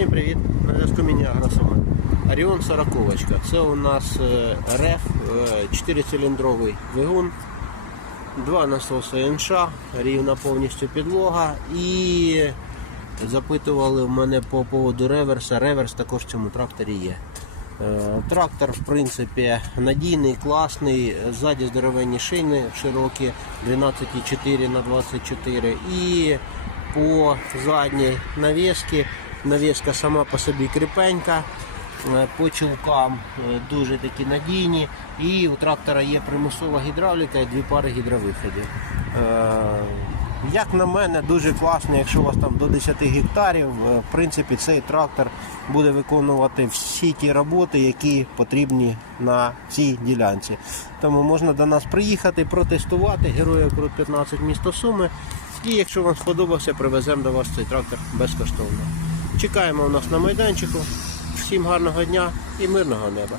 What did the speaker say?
Всім привіт! На зв'язку мені Агросома. Оріон 40 Це у нас е, РФ 4-циліндровий двигун, два насоси НШ, рівна повністю підлога і запитували в мене по поводу реверса. Реверс також в цьому тракторі є. Е, Трактор, в принципі, надійний, класний. Ззаді здоровенні шини широкі 12,4 на 24 і по задній навіски. Навіска сама по собі кріпенька. Е, По чулкам е, дуже такі надійні. І у трактора є примусова гідравліка і дві пари гідровиходів. Е, Як на мене, дуже класно, якщо у вас там до 10 гектарів, в принципі, цей трактор буде виконувати всі ті роботи, які потрібні на цій ділянці. Тому можна до нас приїхати, протестувати Героїв Крут 15 місто Суми. І якщо вам сподобався, привеземо до вас цей трактор безкоштовно. Чекаємо у нас на майданчику. Всім гарного дня і мирного неба.